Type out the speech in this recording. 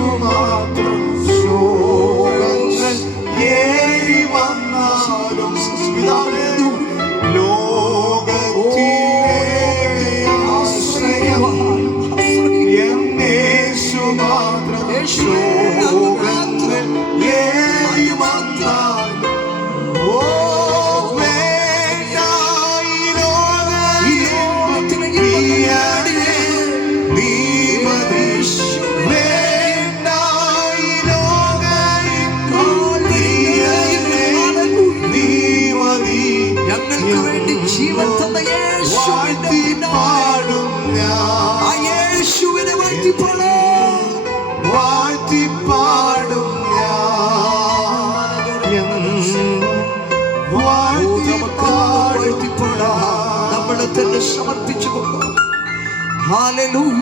യേശു മാത്രം. ശോകങ്ങൾ ഏറി വന്നാലും ലോകത്തിലെ ആശ്രയം യേശു മാത്രം. ശോകങ്ങൾ ഏറി വന്നാലും ജീവൻ തന്ന യേശുവിനെ വാഴ്ത്തിപ്പാടും നമ്മളെ തന്നെ സമർപ്പിച്ചുകൊണ്ട്. ഹല്ലേലൂയ.